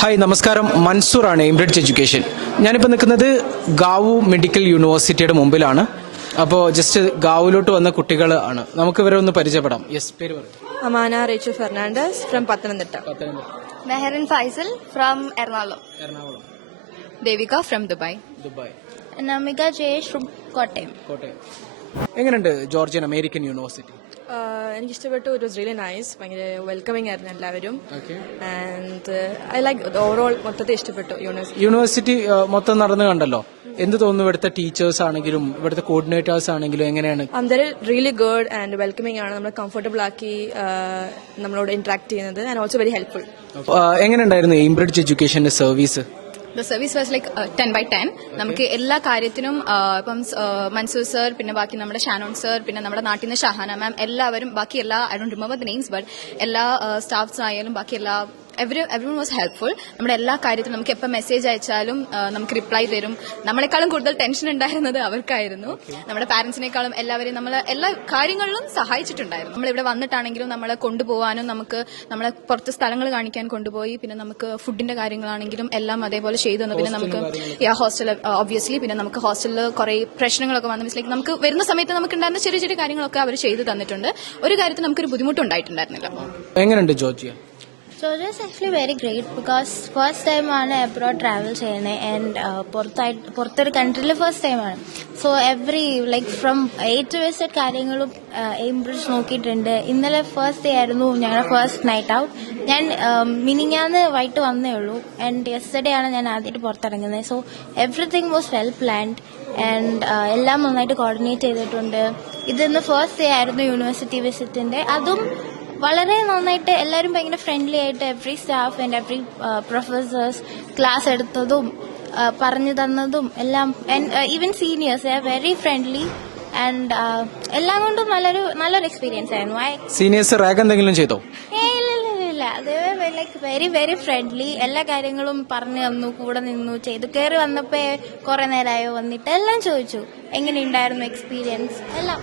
Hi നമസ്കാരം, മൻസൂറാണ്, Embridge education. ഞാനിപ്പോൾ നിൽക്കുന്നത് ഗാവു മെഡിക്കൽ യൂണിവേഴ്സിറ്റിയുടെ മുമ്പിലാണ്. അപ്പോൾ ജസ്റ്റ് ഗാവുലോട്ട് വന്ന കുട്ടികൾ ആണ്. നമുക്ക് ഇവരെ ഒന്ന് പരിചയപ്പെടാം. യെസ്, പേര് പറയും. Amana Rachel Fernandez from Pathanamthitta. Meherin Faisal from Ernakulam. Ernakulam. Devika from Dubai. Dubai. Namika Jayesh from Kottayam. Kottayam. എങ്ങനെയുണ്ട് ജോർജിയൻ അമേരിക്കൻ യൂണിവേഴ്സിറ്റി? എനിക്ക് ഇഷ്ടപ്പെട്ടു. It was really nice. ഭയങ്കര വെൽക്കമിംഗ് ആയിരുന്നു എല്ലാവരും. Okay. And I like overall മൊത്തത്തിൽ ഇഷ്ടപ്പെട്ടു യൂണിവേഴ്സിറ്റി. യൂണിവേഴ്സിറ്റി മൊത്തം നടന്നു കണ്ടല്ലോ. എന്ത് തോന്നുന്നു ഇവിടുത്തെ ടീച്ചേഴ്സ് ആണെങ്കിലും ഇവിടുത്തെ കോർഡിനേറ്റേഴ്സ് ആണെങ്കിലും എങ്ങനെയാണ്? They're really good and welcoming ആണ്. നമ്മൾ കംഫർട്ടബിൾ ആക്കി നമ്മളോട് ഇന്ററാക്ട് ചെയ്യുന്നത്. And also very helpful. എങ്ങനെയുണ്ടായിരുന്നു എംബ്രിഡ്ജ് എഡ്യൂക്കേഷന്റെ service? The service was like 10 by 10. നമുക്ക് എല്ലാ കാര്യത്തിനും ഇപ്പം മൻസൂർ സർ, പിന്നെ ബാക്കി നമ്മുടെ ഷാനോൺ സർ, പിന്നെ നമ്മുടെ നാട്ടിൽ നിന്ന് ഷഹാന മാം, എല്ലാവരും ബാക്കി എല്ലാ I don't remember the names, but എല്ലാ സ്റ്റാഫ്സ് ആയാലും ബാക്കി എല്ലാ എവരിവൺ വാസ് ഹെൽപ്ഫുൾ. നമ്മുടെ എല്ലാ കാര്യത്തിലും നമുക്ക് എപ്പോൾ മെസ്സേജ് അയച്ചാലും നമുക്ക് റിപ്ലൈ തരും. നമ്മളെക്കാളും കൂടുതൽ ടെൻഷൻ ഉണ്ടായിരുന്നത് അവർക്കായിരുന്നു. നമ്മുടെ പാരന്റ്സിനേക്കാളും എല്ലാവരെയും നമ്മൾ എല്ലാ കാര്യങ്ങളിലും സഹായിച്ചിട്ടുണ്ടായിരുന്നു. നമ്മളിവിടെ വന്നിട്ടാണെങ്കിലും നമ്മളെ കൊണ്ടുപോകാനും നമുക്ക് നമ്മളെ പുറത്ത് സ്ഥലങ്ങൾ കാണിക്കാൻ കൊണ്ടുപോയി. പിന്നെ നമുക്ക് ഫുഡിന്റെ കാര്യങ്ങളാണെങ്കിലും എല്ലാം അതേപോലെ ചെയ്തു തന്നു. പിന്നെ നമുക്ക് ഹോസ്റ്റൽ ഒബ്വിയസ്ലി, പിന്നെ നമുക്ക് ഹോസ്റ്റലിൽ കുറെ പ്രശ്നങ്ങളൊക്കെ വന്നു. ലൈക്ക് നമുക്ക് വരുന്ന സമയത്ത് നമുക്ക് ഉണ്ടായിരുന്ന ചെറിയ ചെറിയ കാര്യങ്ങളൊക്കെ അവർ ചെയ്തു തന്നിട്ടുണ്ട്. ഒരു കാര്യത്തിൽ നമുക്കൊരു ബുദ്ധിമുട്ടുണ്ടായിട്ടുണ്ടായിരുന്നില്ല. എങ്ങനെയുണ്ട് Georgia? So it is actually very great because first time ആണ് abroad travel ചെയ്യണേ and പുറത്തൊരു കൺട്രിയിൽ ഫസ്റ്റ് ടൈം ആണ്. So every like from A to Z കാര്യങ്ങളും എംബ്രിഡ്ജ് നോക്കിയിട്ടുണ്ട്. ഇന്നലെ ഫസ്റ്റ് ഡേ ആയിരുന്നു ഞങ്ങളുടെ ഫസ്റ്റ് നൈറ്റ് ഔട്ട്. ഞാൻ മിനിഞ്ഞാന്ന് വൈകിട്ട് വന്നേ ഉള്ളൂ ആൻഡ് യെസ്റ്റർഡേ ആണ് ഞാൻ ആദ്യമായിട്ട് പുറത്തിറങ്ങുന്നത്. So everything was well planned and എല്ലാം നന്നായിട്ട് കോർഡിനേറ്റ് ചെയ്തിട്ടുണ്ട്. ഇതിന്ന് ഫസ്റ്റ് ഡേ ആയിരുന്നു യൂണിവേഴ്സിറ്റി വിസിറ്റിന്റെ. അതും വളരെ നന്നായിട്ട് എല്ലാവരും ഭയങ്കര ഫ്രണ്ട്ലി ആയിട്ട് every staff and every professors class എടുത്തതും പറഞ്ഞു തന്നതും എല്ലാം even seniors very friendly and എല്ലാം കൊണ്ടും നല്ലൊരു എക്സ്പീരിയൻസ് ആയിരുന്നു. സീനിയേഴ്സ് റാഗ് എന്തെങ്കിലും ചെയ്തോ? ഇല്ല, അതേ ലൈക്ക് വെരി വെരി ഫ്രണ്ട്ലി. എല്ലാ കാര്യങ്ങളും പറഞ്ഞു തന്നു, കൂടെ നിന്നു, ചെയ്തു. കയറി വന്നപ്പോ കുറെ നേരമായോ വന്നിട്ട് എല്ലാം ചോദിച്ചു എങ്ങനെയുണ്ടായിരുന്നു എക്സ്പീരിയൻസ് എല്ലാം.